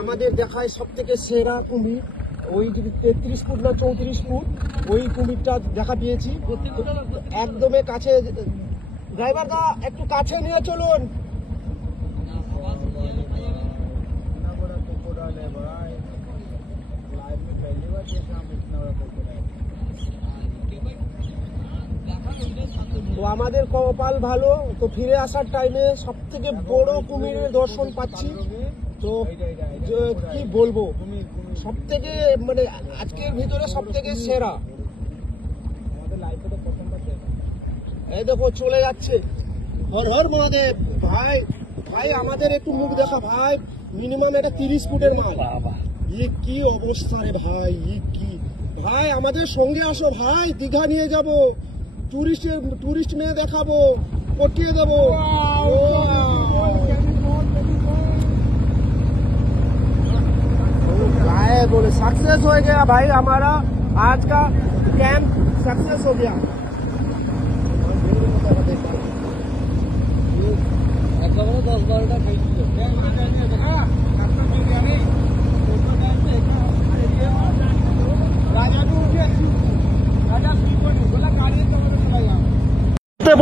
আমাদের দেখায় সব থেকে সেরা কুমির ওই 33 ফুট না 34 ফুট ওই কুমিরটা দেখা পেয়েছি একদমই কাছে। ড্রাইভার দা একটু কাছে নিয়ে চলুন। তো আমাদের কপাল ভালো, তো ফিরে আসার টাইমে সব থেকে বড় কুমিরের দর্শন পাচ্ছি। তো কি বলবো, সব থেকে মানে আজকের ভিতরে সব থেকে সেরা। এই দেখো চলে যাচ্ছে। হর হর মহাদেব। ভাই ভাই আমাদের একটু মুখ দেখা ভাই, মিনিমাম এটা 30 ফুটের মাল। কি অবস্থা রে ভাই, কি ভাই আমাদের সঙ্গে আসো ভাই, দীঘা নিয়ে যাব, টুরিস্ট মেয়ে দেখাবো, পটিয়ে দেবো। बोले सक्सेस हो गया भाई, हमारा आज का कैंप सक्सेस हो गया।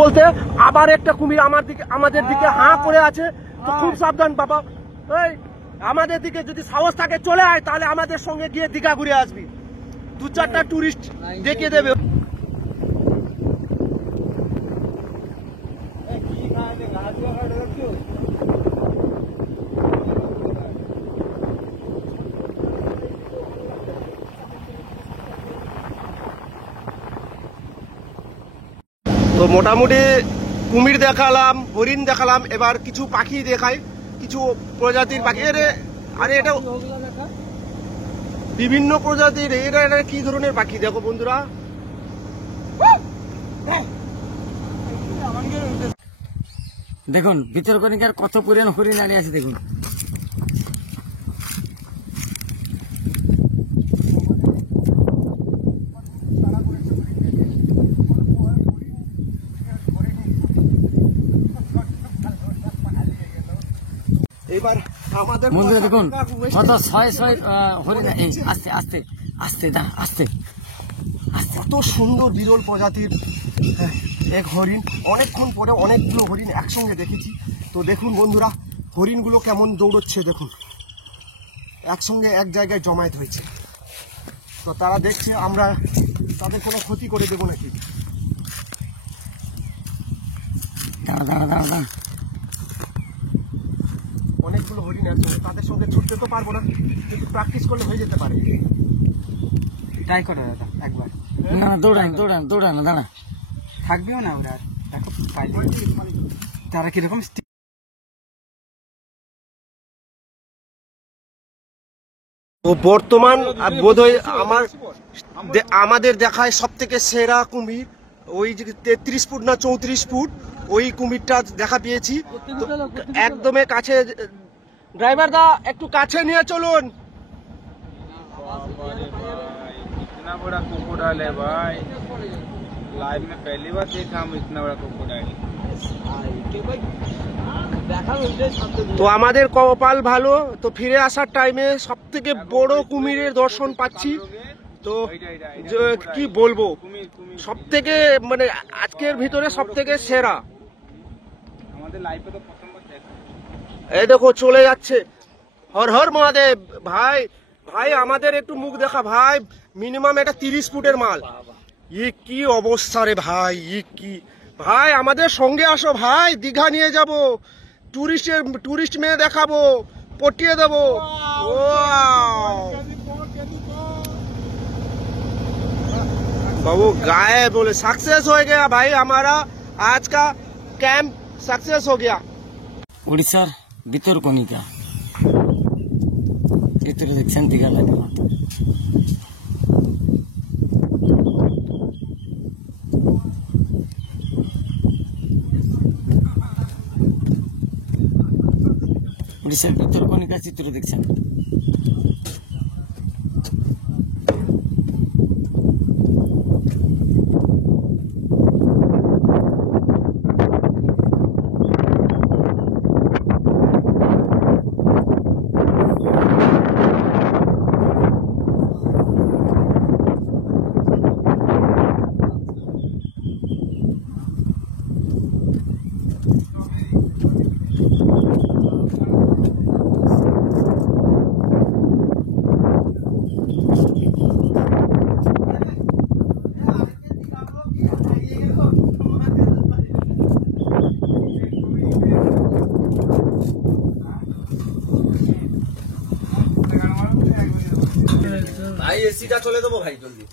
বলতে আবার একটা কুমির আমাদের দিকে হাঁ করে আছে। তো খুব সাবধান বাবা, আমাদের দিকে যদি সাহস থাকে চলে আয়, তাহলে আমাদের সঙ্গে গিয়ে দীঘা ঘুরে আসবি, 2-4টা টুরিস্ট দেখিয়ে দেবে। তো মোটামুটি কুমির দেখালাম, হরিণ দেখালাম, এবার কিছু পাখি দেখাই, কিছু প্রজাতির পাখি। আরে এটা বিভিন্ন প্রজাতির, এটা কি ধরনের পাখি দেখো বন্ধুরা। দেখুন ভিতরকণিকার কত পরিমাণ হরিণ দাঁড়িয়ে আছে দেখুন। এবার আমাদের দেখুন কত ছয় হরিণ। আস্তে আস্তে আস্তে দা আস্তে আস্তে। কত সুন্দর বিরল প্রজাতির এক হরিণ। অনেকক্ষণ পরে অনেকগুলো হরিণ একসঙ্গে দেখেছি। তো দেখুন বন্ধুরা হরিণগুলো কেমন দৌড়চ্ছে দেখুন, একসঙ্গে এক জায়গায় জমায়েত হয়েছে। তো তারা দেখছে আমরা তাদের কোনো ক্ষতি করে দেবো নাকি। দাঁড়া দাঁড়া দাঁড়া দাঁড়া। অনেকগুলো হরিণ আছে, তাদের সঙ্গে ছুটতে তো পারবো না, কিন্তু প্র্যাকটিস করলে হয়ে যেতে পারে। ট্রাই করো দাদা একবার। না দৌড়ান দৌড়ান দৌড়ান না, দাঁড়া থাকবেও না ওরা। দেখো তারা কিরকম। তো বর্তমান বোধহয় আমাদের দেখায় সব থেকে সেরা কুমির ওই 33 ফুট না 34 ফুট ওই কুমিরটা দেখা পেয়েছি। তো একদমই কাছে। ড্রাইভার দা একটু কাছে নিয়ে চলুন। इतना बड़ा क्रोकोडाइल है भाई, लाइव में पहली बार देखा हम इतना बड़ा क्रोकोडाइल। তো আমাদের কপাল ভালো, তো ফিরে আসার টাইমে সব থেকে বড় কুমিরের দর্শন পাচ্ছি। তো কি বলবো, সব থেকে মানে আজকের ভিতরে সব থেকে সেরা। আমাদের লাইফে তো প্রথমবার দেখা। এই দেখো চলে যাচ্ছে। হর হর মহাদেব। ভাই ভাই আমাদের একটু মুখ দেখা ভাই, মিনিমাম এটা 30 ফুটের মাল। কি অবস্থা রে ভাই, কি ভাই আমাদের সঙ্গে আসো ভাই, দীঘা নিয়ে যাব, টুরিস্ট মেয়ে দেখাবো, পটিয়ে দেবো। बाबू गाय बोले सक्सेस हो गया भाई, हमारा आज का कैंप सक्सेस हो गया। उड़ीसार ভিতরকণিকা ভিতরে দেখছেন দীঘা লাগে মতো। উড়িষ্যার ভিতরকণিকা চিত্র দেখছেন। ভাই এসিটা চলে দেবো ভাই জলদি।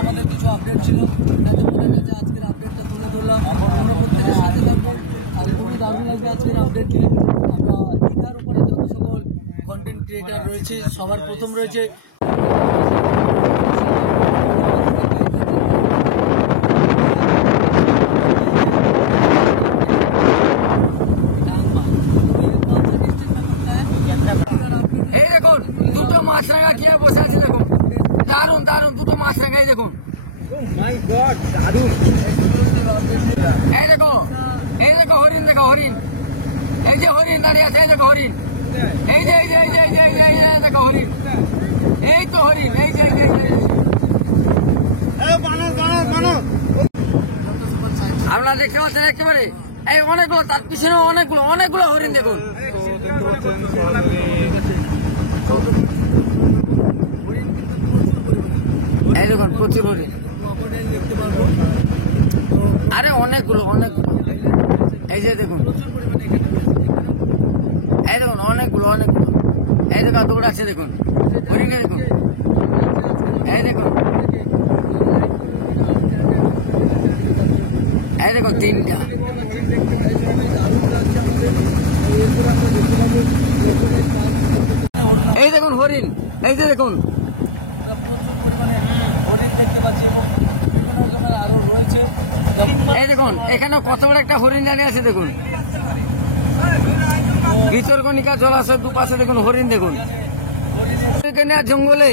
আমাদের কিছু আপডেট ছিল, আজকের আপডেটটা তুলে ধরলাম। প্রত্যেকের সাথে থাকবো আর খুবই দারুণ লাগবে আজকের আপডেট নিয়ে। আমরা দীঘার উপরে যত সকল কন্টেন্ট ক্রিয়েটার রয়েছে সবার প্রথম রয়েছে এই দেখুন দুটো মাছরাঙা কি বসে আছে দেখুন, দারুন দারুন দুটো মাছরাঙাই দেখুন। মাই গড দারুণ। এই দেখো হরিণ, দেখো হরিণ, এই যে হরিণ দাঁড়িয়ে আছে, এই দেখো হরিণ, এই যে এই যে এই যে এই যে এই যে দেখো হরিণ, এই তো হরিণ, এই যে আপনারা দেখতে পাচ্ছেন একেবারে এই অনেকগুলো, তার পিছনে অনেকগুলো হরিণ দেখুন। এই দেখুন প্রচুর হরিণ, আরে অনেকগুলো এই যে দেখুন, এই দেখুন অনেকগুলো এই দেখুন দৌড় আছে দেখুন হরিণে দেখুন, এই দেখুন তিনটা। এই দেখুন হরিণ, এই যে দেখুন এই দেখুন এখানে কত বড় একটা হরিণ দাঁড়িয়ে আছে দেখুন। ভিতরকণিকা জলাশয় দুপাশে দেখুন হরিণ দেখুন। এখানে জঙ্গলে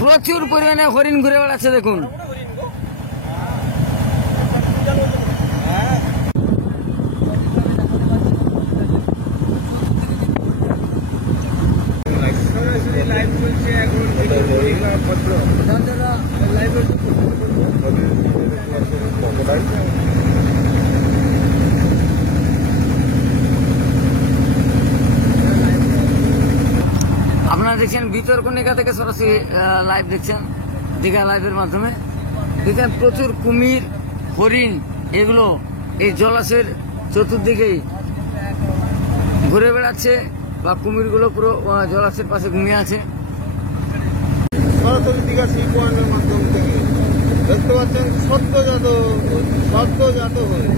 প্রচুর পরিমাণে হরিণ ঘুরে বেড়াচ্ছে দেখুন। আপনারা দেখছেন ভিতরকণিকা থেকে সরাসরি লাইভ দেখছেন দীঘা লাইভের মাধ্যমে। দেখছেন প্রচুর কুমির হরিণ এগুলো এই জলাশয়ের চতুর্দিকেই ঘুরে বেড়াচ্ছে বা কুমিরগুলো পুরো জলাশয়ের পাশে ঘুমিয়ে আছে। সরাসরি দীঘা সি পয়েন্টের মাধ্যম থেকে দেখতে পাচ্ছেন সদ্যজাত হরিণ।